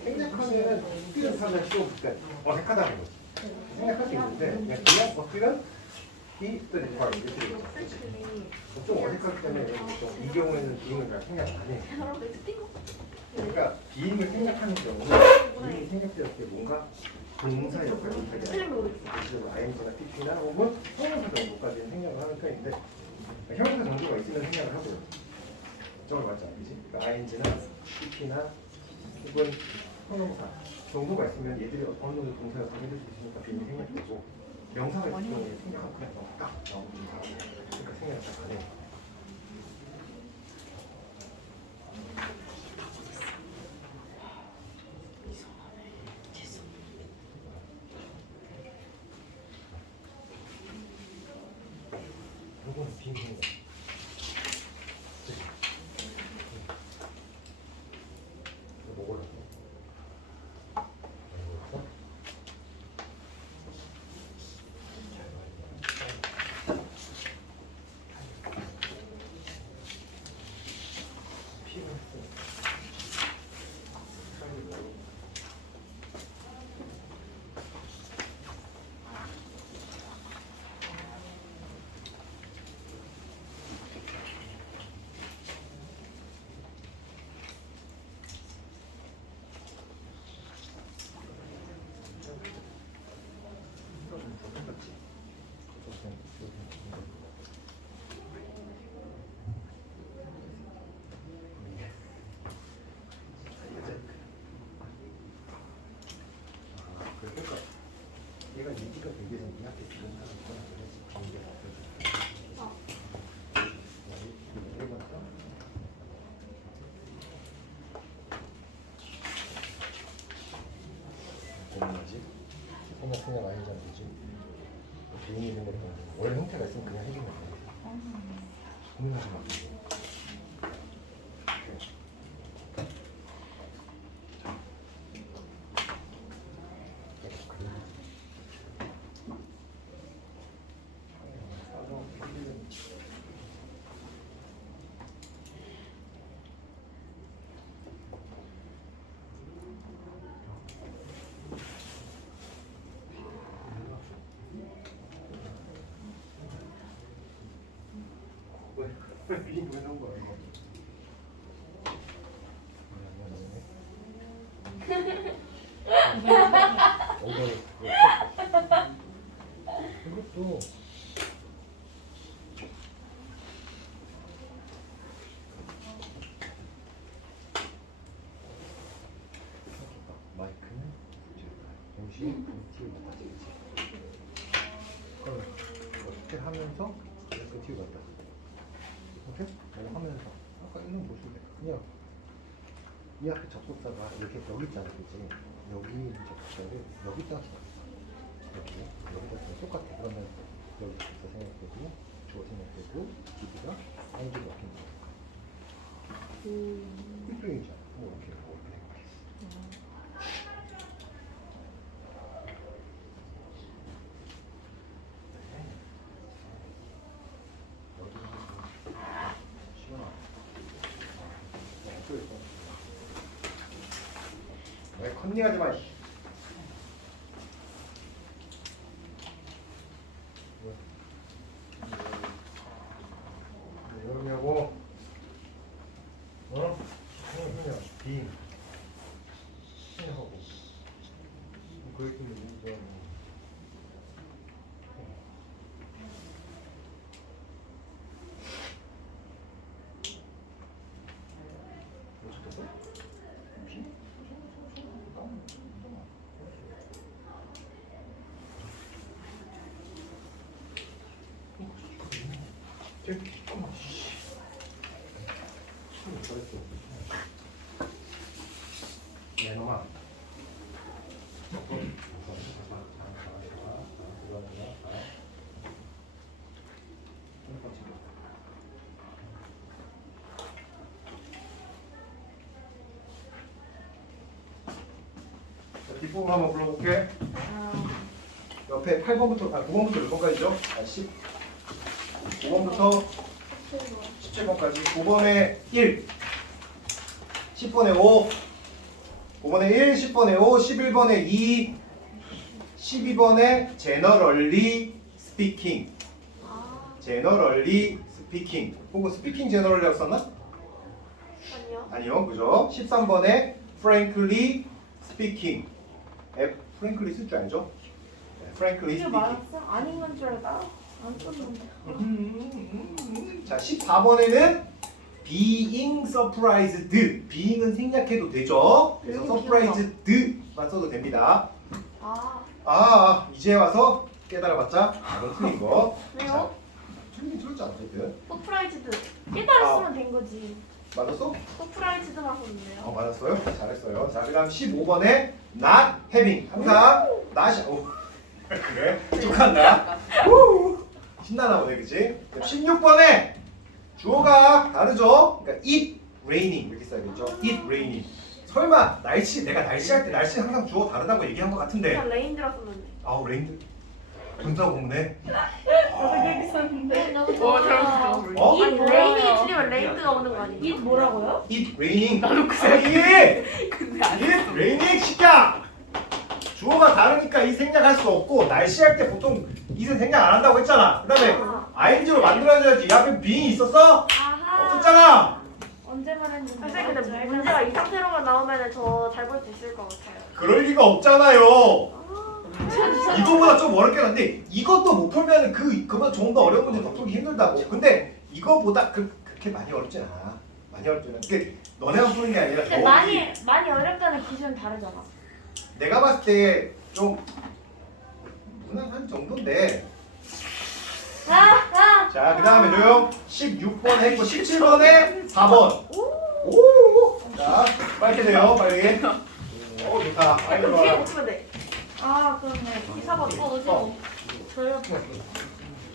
생략하면은 스피드하면 쉬워. 그러니까 어색하다는 거지. 생략할 수 있는데 그냥 어떻게든 이 뜻이 바로 이렇게 되죠. 좀 어색하기 때문에 이 경우에는 비행을 잘 생각 안 해. 그러니까 비행을 생략하는 경우는 비행이 생략될 때 뭔가 동사 역할을 하게 하죠. ing나 pp나 혹은 형용사 정도까지는 생략을 하는 편인데 형용사 정도가 있으면 생략을 하고요. 정말 맞지 않지? 그러니까 ing나 pp나 혹은 형용사 정도가 있으면 얘들이 어느 정도 동사 역할을 해줄 수 있으니까 비행이 생략되고 명사가 있을 경우에 생략하면 그냥 딱 나오는 동사. 그러니까 생략을 딱 안 해요. 요거는 비밀이에요. 이거 먹으라고. 그러니까 얘가 얘기가 되게 이해하기 좋은 뭐지? 생각 많이 하잖아, 그지? 비행이 있는 것도 원래 형태가 있으면 그냥 해주면 돼. 고민하지 마. 비행 보내놓은 거야 이거. 이것도 마이크는 동시에 뷰티를 갖다 찍지. 그럼 어떻게 하면서 뷰티를 갖다. 오케이? 이거 하면서 아까 이런 보시면 그냥 이 앞에 접속사가 이렇게 여기 있잖아, 그치? 여기 있는 접속사를 여기다 여기다 똑같아. 그러면 여기 접속사 생략되고 주어 생략되고 기기가 아이디가 이렇게 삐뚤이잖아. 뭐 이렇게 하고 이렇게 된 거지. 왜 컨닝하지 마. 이러냐고. 어? 그냥 비. 생각하고. 그랬더니 이제 그렇지? 네, 놈아. 자, 뒷부분 한번 불러볼게. 옆에 8번부터, 9번부터 몇 번까지죠? 9번부터 17번까지. 9번에 1, 10번에 5, 9번에 1, 10번에 5, 11번에 2, 12번에 generally speaking. generally speaking. 혹은 speaking generally라고 썼나? 아니요. 아니요, 그죠? 13번에 frankly speaking. frankly 쓸 줄 알죠? 네, frankly 이게 speaking. 맞았어? 아닌 건 줄 알다. 안 썼는데. 자, 14번에는 being surprised. being은 생략해도 되죠. 그래서 surprised만 써도 됩니다. 이제 와서 깨달아봤자 이건 틀린 거. 왜요? 틀린 틀렸지 않거든. 서프라이즈드. 깨달았으면 된 거지. 맞았어? 서프라이즈드만 썼는데요. 맞았어요. 잘했어요. 자, 그다음 15번에 not having. 항상 not이 그래? 축하한다. 신나나 보네, 그치? 16번에 주어가 다르죠? 그러니까 it raining 이렇게 써야겠죠? it raining. 설마 내가 날씨할 때 날씨 항상 주어 다르다고 얘기한 것 같은데. 그냥 레인드라 썼는데. 아우 레인드. 분사 공부네. 나도 그렇게 썼는데. 너무 잘했어. 어? 아니 레인이 틀리면 레인드가 오는 거 아니에요? 이 뭐라고요? it raining. 나도 그 아니 근데 안 it raining 시켜. 주어가 다르니까 이 생략할 수 없고 날씨할 때 보통 it은 생략 안 한다고 했잖아. 그다음에 ing로 만들어야지. 이 앞에 being 있었어? 없었잖아. 언제 말했는데? 선생님 근데 문제가 이 상태로만 나오면 저 잘 볼 수 있을 것 같아요. 그럴 리가 없잖아요. 이거보다 좀 어렵게 한데 이것도 못 풀면 그보다 좀 더 어려운 문제 더 풀기 힘들다고. 근데 이거보다 그렇게 많이 어렵진 않아. 많이 어렵진 않아. 그게 너네가 푸는 게 아니라 근데 많이 어렵다는 기준은 다르잖아. 내가 봤을 때 좀 무난한 정도인데. 자, 그 다음에 조용. 16번 했고 17번에 4번. 오. 자, 빨리 돼요. 빨리. 오, 좋다. 빨리 그럼 뒤에 들어와. 붙이면 돼. 그렇네. 4번. 어.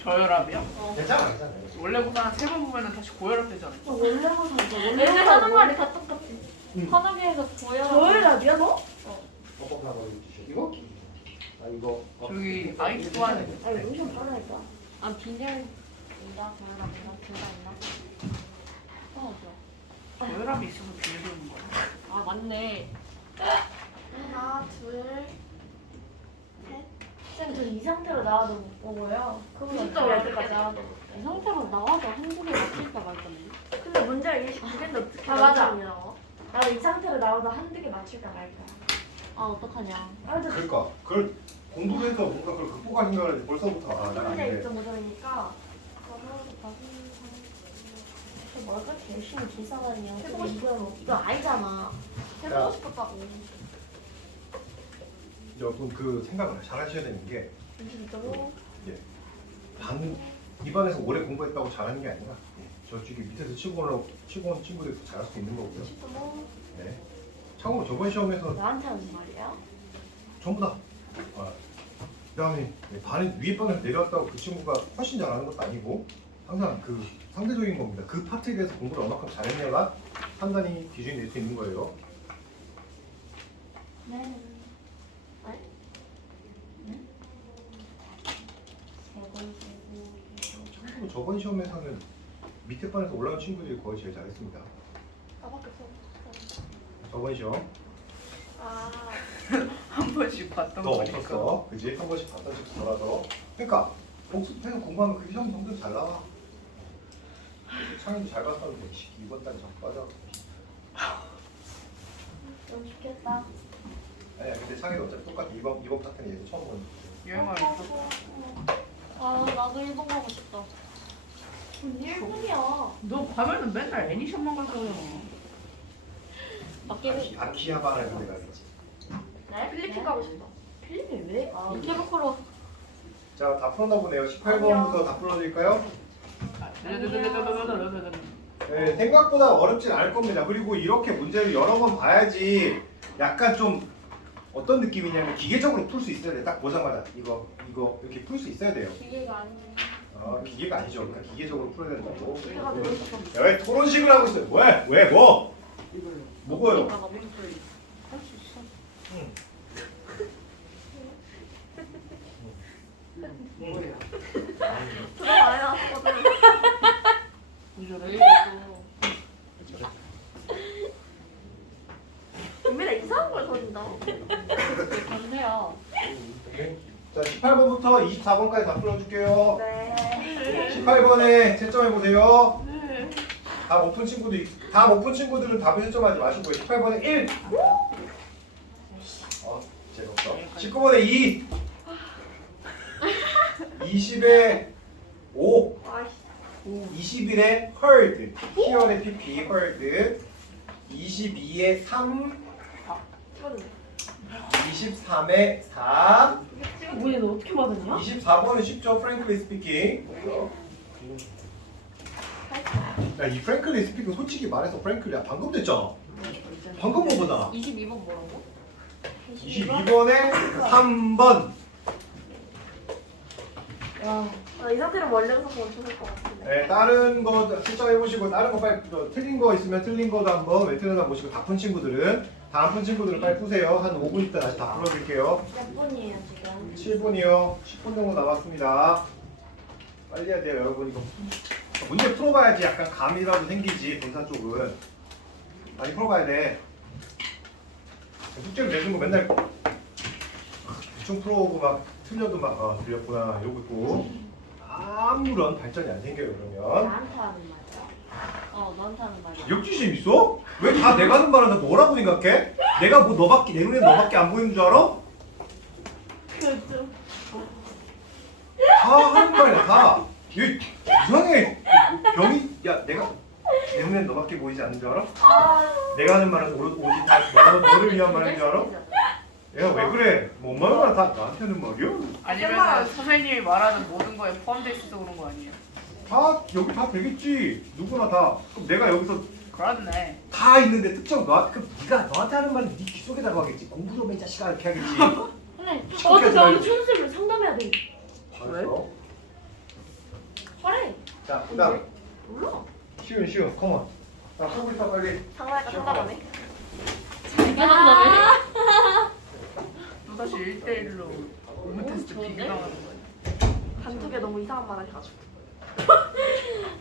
저혈압이요? 괜찮아, 괜찮아. 원래 고사 3번 보면은 다시 고혈압 되잖아. 원래 고사죠. 원래 얘네 하는 말이 다 똑같지. 화나게에서 고혈압. 저혈압이야 너? 이거? 이거. 저기 아이 좋아하는 아니 엄청 빠르니까. 빈혈인가 고혈압인가 둘다 있나? 저혈압이 있어서 비례되는 거야. 아 맞네. 하나, 둘, 쌤, 저이 상태로 나와도 못 보고요. 그거보다 진짜 더 왜 얇게 때까지? 나와도 이 상태로 나와도 한두 개 맞힐 때가 있던데. 근데 문제가 29개인데 어떻게 아, 맞아. 나오냐? 나도 이 상태로 나와도 한두 개 맞출까 말까. 아 어떡하냐. 근데 그러니까 그걸 공부해서 뭔가 그걸 극복할 생각을 벌써부터 난 문제 아닌데. 2.5점이니까 뭘 그렇게 열심히 계산하냐. 해보고 싶어요. 이거 아니잖아. 해보고 싶었다고. 여러분 그 생각을 잘 하셔야 되는 게 22.5. 이반에서 오래 공부했다고 잘하는 게 아니라 저쪽에 밑에서 치고 온 친구들도 잘할 수 있는 거고요. 10.5. 네. 참고로 저번 시험에서 나한테 하는 말이야? 전부 다. 그다음에 반에 위에 반에서 내려왔다고 그 친구가 훨씬 잘하는 것도 아니고 항상 그 상대적인 겁니다. 그 파트에 대해서 공부를 얼마큼 잘했냐가 판단이 기준이 될 수 있는 거예요. 네. 참고로 저번 시험에서는 밑에 반에서 올라온 친구들이 거의 제일 잘했습니다. 나밖에 없어. 저번 시험 한 번씩 봤던 너 거니까. 없었어, 그지? 한 번씩 봤던 식 돌아서. 그러니까 복습해서 공부하면 그 시험 성적 잘 나와. 창현도 잘 봤었는데 이번 달에 자꾸 빠져. 너무 좋겠다. 아니야, 근데 창현도 어차피 똑같아. 이번 파트는 얘도 처음 보는. 유행할 있어. 나도 일본 가고 싶다. 일본이야. 너 가면은 맨날 애니션만 갈 거야. 아키하바라 이런 데 가겠지. 네? 필리핀 가고 싶다. 필리핀 왜? 이케부쿠로. 자, 다 풀었나 보네요. 18번부터 다 풀어드릴까요? 네, 생각보다 어렵진 않을 겁니다. 그리고 이렇게 문제를 여러 번 봐야지 약간 좀 어떤 느낌이냐면 기계적으로 풀 수 있어야 돼. 딱 보자마자 이거 이렇게 풀 수 있어야 돼요. 기계가 아니에요. 아, 기계가 아니죠. 그러니까 기계적으로 풀어야 된다고. 내가 되고 싶어. 야, 왜 토론식을 하고 있어요? 왜 뭐? 뭐고요? 기계가 너무 풀려. 할수 있어. 들어와요. 오늘. 이저래. 민민아 이상한 걸 던진다. 보세요. 자, 18번부터 24번까지 다 풀어줄게요. 네. 18번에 채점해 보세요. 다 못 푼 친구들은 답을 채점하지 마시고요. 18번에 1. 재미없어. 19번에 2. 20에 5. 아이씨. 21에 heard. hear의 pp heard. 22에 3. 찍었는데. 23에 4. 뭐야 너 어떻게 맞았냐? 24번은 쉽죠. frankly speaking. 야, 이 frankly speaking 솔직히 말해서 frankly야. 방금 됐잖아. 방금 본 거잖아. 22번 뭐라고? 22번에 3번. 아, 이 상태로 멀리 가서 멈춰설 것 같은데. 네, 다른 거 채점해 보시고 다른 거 빨리 틀린 거 있으면 틀린 거도 한번 웨트나 보시고 다 푼 친구들은 다 안 푼 친구들은 빨리 푸세요. 한 5분 있다 다시 다 풀어드릴게요. 몇 분이에요 지금? 7분이요. 10분 정도 남았습니다. 빨리 해야 돼요, 여러분. 이거 문제 풀어봐야지 약간 감이라도 생기지. 본사 쪽은 많이 풀어봐야 돼. 숙제를 내준 거 맨날 대충 풀어오고 막 틀려도 막 틀렸구나 이러고 있고 아무런 발전이 안 생겨요. 그러면 나한테 하는 말이야. 나한테 하는 말이야. 역지심 있어? 왜 다 내가 하는 말은 다 너라고 생각해? 내가 뭐 너밖에 내 눈에 너밖에 안 보이는 줄 알아? 그죠. 다 하는 말이야 다. 얘 이상해. 병이 야 내가 내 눈엔 너밖에 보이지 않는 줄 알아? 내가 하는 말은 오직 다 너를 위한 말인 줄 알아? 얘가 왜 그래? 뭐 엄마는 말 다 나한테 하는 말이야? 아니면 선생님이 말하는 모든 거에 포함되어 있어서 그런 거 아니에요? 다 여기 다 되겠지. 누구나 다. 그럼 내가 여기서 그렇네. 다 있는데 특정 그럼 네가 너한테 하는 말은 네 귀 속에다가 하겠지. 공부 좀 해 자식아 이렇게 하겠지. 근데 시끄럽게 하지 말고. 선생님을 상담해야 돼. 알았어. 잘해. 자, 그다음 몰라. 쉬운 컴온. 자, 소부터 빨리. 상담할까 상담하네. 대단하네. 또다시 1대1로 오브 테스트 좋은데? 비교당하는 거야. 단톡에 너무 이상한 말 하셔가지고.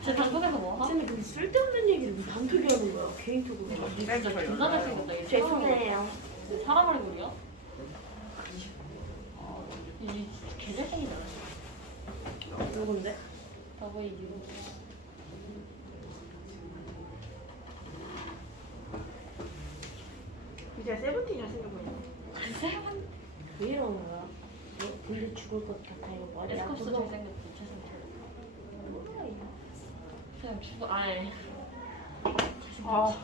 제 단톡에서 뭐 하? 근데 그 쓸데없는 얘기를 왜 단톡에 하는 거야? 개인적으로. 진짜 존나 잘생겼다. 얘 죄송해요. 사람 얼굴이야? 이 개잘생기잖아. 누군데? 더보이 니고. 이제 세븐틴 잘생겨 보이네. 왜 이러는 거야? 너 분리 죽을 것 같아. 이거 머리 에스쿱스 아프고. 잘생겼지. 그냥 죽어. 아예. 아,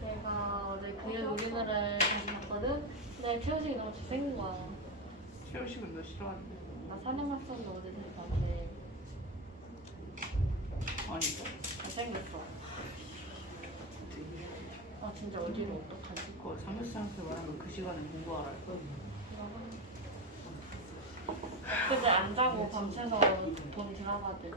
내가 어제 그의 우리나라를 다시 봤거든. 근데 최우식이 너무 잘생긴 거야. 최우식은 너 싫어하는데? 나 사냥학생도 어제 다시 봤는데 아니다. 잘생겼어. 아 진짜 어디로 어떡하지? 그거 삼겹살한테 말하면 그 시간에 공부하라 할 거야. 그때 안 자고 밤새서 돈 들어가든.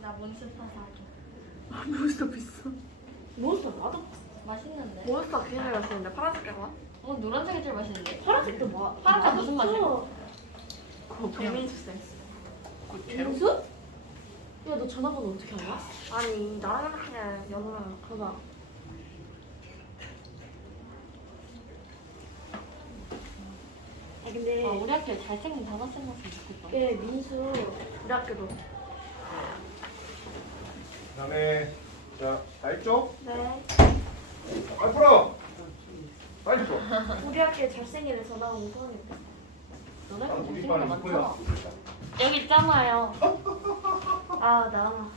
나 몬스터 사줘. 몬스터 비싸. 몬스터 나도 맛있는데? 몬스터 그냥 맛있는데 파란색 거? 노란색이 제일 맛있는데? 파란색도 뭐? 파란색 무슨 맛이야? 그거 그냥 정민수 쌤. 그 제로. 민수? 야, 너 전화번호 어떻게 알아? 아니, 나랑 그냥 연우랑 그거. 아, 근데 우리 학교에 잘생긴 전학생 났으면 좋겠다. 얘 민수 우리 학교도. 그다음에 자, 다 했죠? 네. 빨리 풀어. 빨리 풀어. 우리 학교에 잘생긴 애 전화 온 사람이 없어. 너네 아, 우리 잘생긴 반은 거 누구야? 많잖아. 여기 있잖아요. 아, 나.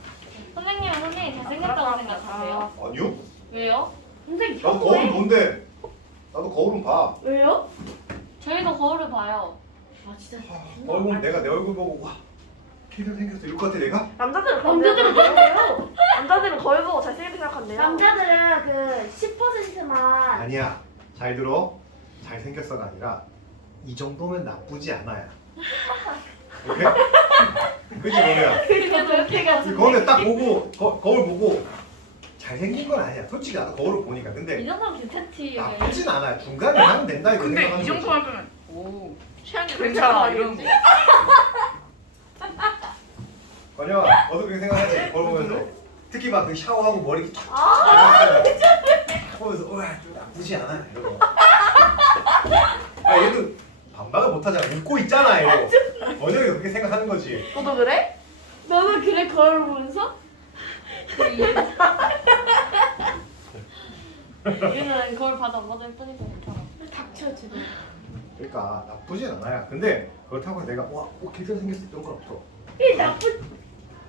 선생님은 선생님 잘생겼다고 생각하세요? 아니요. 왜요? 선생님 나도 거기 평소에 뭔데? 나도 거울은 봐. 왜요? 저희도 거울을 봐요. 아 진짜. 거울 보면 내가 내 얼굴 보고 와 키가 생겼어 이럴 것 같아 내가? 남자들은 남자들은 그래요. 남자들은 거울 보고 잘생겼게 생각한대요. 남자들은 그 10%만. 아니야. 잘 들어. 잘생겼어가 아니라 이 정도면 나쁘지 않아야. 오케이? 그치 뭐야? 그게 변태가 거울에 딱 보고 거울 보고 잘생긴 건 아니야. 솔직히 나도 거울을 보니까 이 근데 정도면 괜찮지. 나쁘진 않아. 중간에 하면 된다 이거 근데 생각하는 이 거지. 정도만 하면 오 취향이 괜찮아 이런 거. 건영아, 너도 그렇게 생각하지? 거울 보면서 특히 막 그 샤워하고 머리 이렇게 탁 보면서 좀 나쁘지 않아 이러고. 아 얘도 반박을 못하잖아. 웃고 있잖아 이러고. 건영이 그렇게 생각하는 거지. 너도 그래? 너는 그래 거울 보면서? 얘는 거울 봐도 안 봐도 예쁘니까 괜찮아. 닥쳐 지금. 그러니까 나쁘진 않아요. 근데 그렇다고 내가 와, 개잘 생겼어 이런 건 없어. 이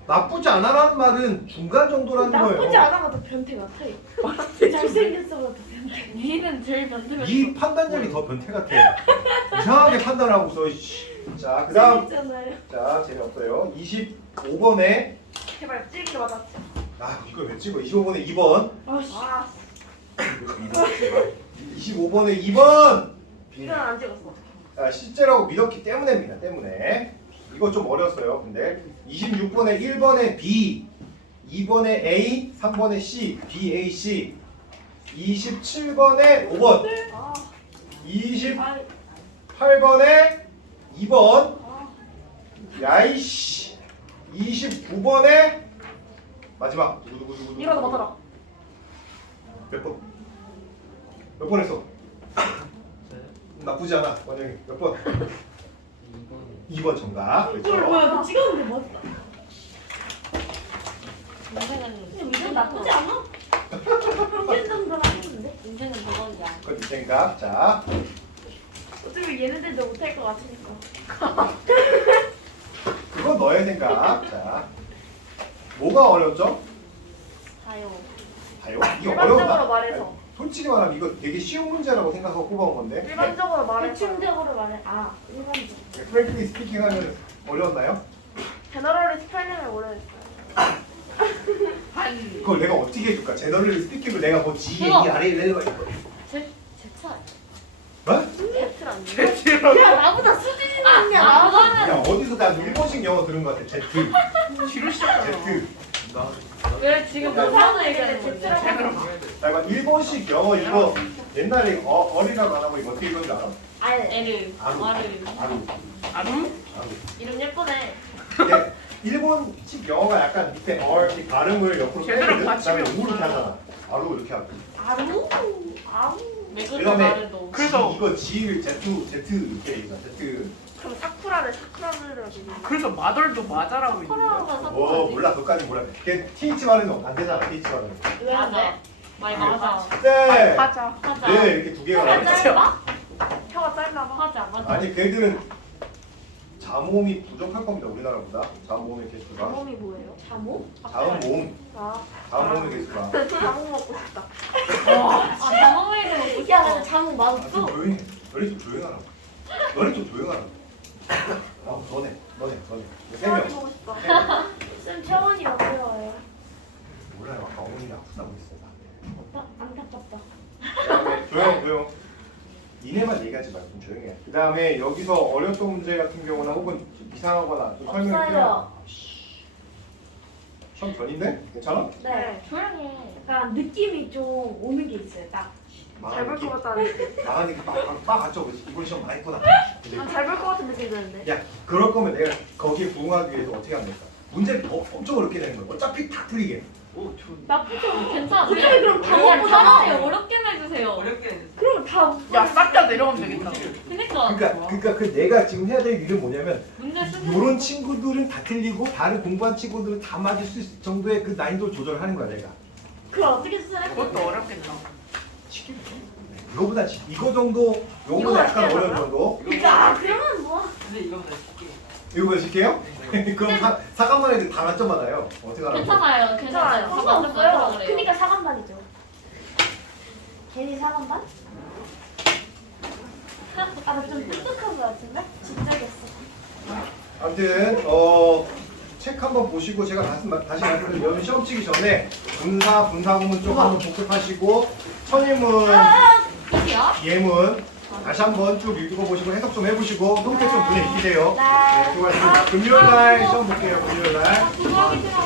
나쁘지 않아라는 말은 중간 정도라는 거예요. 나쁘지 않아가 더 변태 같아. 잘생겼어가 더 변태. 니는 제일 변태가 이 판단력이 더 변태 같아. 이상하게 판단하고서. 자, 그다음 있잖아요. 자 재미없어요. 25번에 제발 찔기 맞았지. 이걸 왜 찍어? 25번에 2번. 아씨. 아 25번에 2번. 이건 안 찍었어. 자, 실제라고 믿었기 때문에입니다. 때문에. 이거 좀 어렸어요. 근데 26번에 1번에 B, 2번에 A, 3번에 C, B, A, C. 27번에 5번. 아 28번에 2번. 야이씨. 29번에 마지막. 누구. 이거도 맞더라. 몇 번? 몇 번 했어? 나쁘지 않아. 원영이 몇 번? 2번 정답. 이걸 그렇죠? 뭐야? 너 찍었는데 맞다. 인생은 근데 이건 나쁘지 않아? 이런 정도는 하는데. 인생은 그거야. 그건 네 생각. 자, 어차피 얘네들도 못할 것 같으니까. 그건 너의 생각. 자, 뭐가 어렵죠? 다요. 봐요. 이게 일반적으로 어려운가? 말해서. 솔직히 말하면 이거 되게 쉬운 문제라고 생각하고 뽑아온 건데. 일반적으로 말해서. 대충적으로 말해. 아 일반적. 프랭클리 스피킹 하면 어려웠나요? 제너럴리 스펠링을 모르겠어요. 한 그걸 내가 어떻게 해줄까? 제너럴 스피킹을 내가 뭐 G, A, 그거. R, A, L, 이거. 제 차. 뭐? 제트라니. 야 나보다 수준이 높냐? 그거는 야 어디서 나 일본식 영어 들은 것 같아. Z, 뒤로 시작하잖아. Z. 왜 지금 나 무슨 사는 얘기하는 얘기를 건데? 제대로 나 이거 일본식 영어 이거 옛날에 어리라고 안 하고 이거 어떻게 읽었는지 알아? 알. 에르, 아루. 아르. 아루. 아루? 아루. 이름 예쁘네. 이게 일본식 영어가 약간 밑에 이 발음을 옆으로 제대로 빼거든? 받치면 그다음에 우를 이렇게 없어요. 하잖아. 아루 이렇게 하고. 아루. 아루. 매그도 그다음에 마르도. 그래서 이거 G, Z 이렇게 읽어. Z. 그럼 사쿠라를 사쿠라를 그래서 마덜도 맞아라고 있는 거야. 코로나가 사고. 몰라 그것까지 몰라. 걔 TH 발음이 안 되잖아. TH 발음. 왜 안 맞아. 돼? 많이 맞아. 네. 하자. 하자. 네 이렇게 두 개가 하자. 나와. 짧아? 혀가 짧나 봐. 하자. 맞아. 아니 걔들은 자모음이 부족할 겁니다. 우리나라보다 자모음의 개수가. 몸이 뭐예요? 자모? 자음모음. 아 자음모음의 개수가. 자몽 먹고 싶다. 아, 자몽이를 먹고 싶어. 야 나 자모 아, 좀 맛없어. 조용히 해. 너네 좀 조용하라. 너네 좀 조용하라. 너네. 세 명. 태원이 보고 싶다. 쌤 채원이 어때요? 몰라요. 아까 어머님이 아프다고 했어. 안타깝다. 그다음에 조용. 니네만 얘기하지 말고 좀 조용히 해. 그다음에 여기서 어려웠던 문제 같은 경우나 혹은 좀 이상하거나 좀 설명이 없어요. 필요한. 시험 전인데? 괜찮아? 네. 조용히 해. 약간 느낌이 좀 오는 게 있어요. 딱. 잘 볼 것 같다는 느낌. 망하니까 빡 맞죠? 이번 시험 망했구나. 근데 잘 볼 것 같은 느낌이 드는데. 야 그럴 거면 내가 거기에 부응하기 위해서 어떻게 하면 될까? 문제를 엄청 어렵게 내는 거야. 어차피 다 틀리게. 나쁘지 않아. 괜찮아. 어차피 그럼 다 그냥 먹고 살아요. 차라리 어렵게만 해주세요. 그럼 다. 야싹 다 내려가면 되겠다. 그니까. 그러니까 그 내가 지금 해야 될 일은 뭐냐면 문제 쓰는 이런 친구들은 다 틀리고 다른 공부한 친구들은 다 맞을 수 있을 정도의 그 난이도 조절을 하는 거야 내가. 그걸 어떻게 쓰래? 그것도 어렵겠다. 이거보다 이거 정도, 요거보다 이거보다 약간 쉽게 어려운 하나요? 정도. 야 그러면 뭐? 이거보다 쉽게요? 그럼 사감만 애들 다 만점 받아요. 어떻게 하라고? 괜찮아요. 괜찮아요. 상관없어요. 상관없어요. 그러니까 사관반이죠. 괜히 사관반? 나 좀 똑똑한 거 같은데? 진짜겠어. 아무튼 책 한번 보시고 제가 다시 말씀드린 여러분 시험 치기 전에 분사구문 쪽 한번 복습하시고 천인문, 예문 다시 한번 쭉 읽어보시고 해석 좀 해보시고 형태 좀 눈에 익히세요. 네, 수고하셨습니다. 금요일날 시험 볼게요. 금요일날. 구하기 싫어.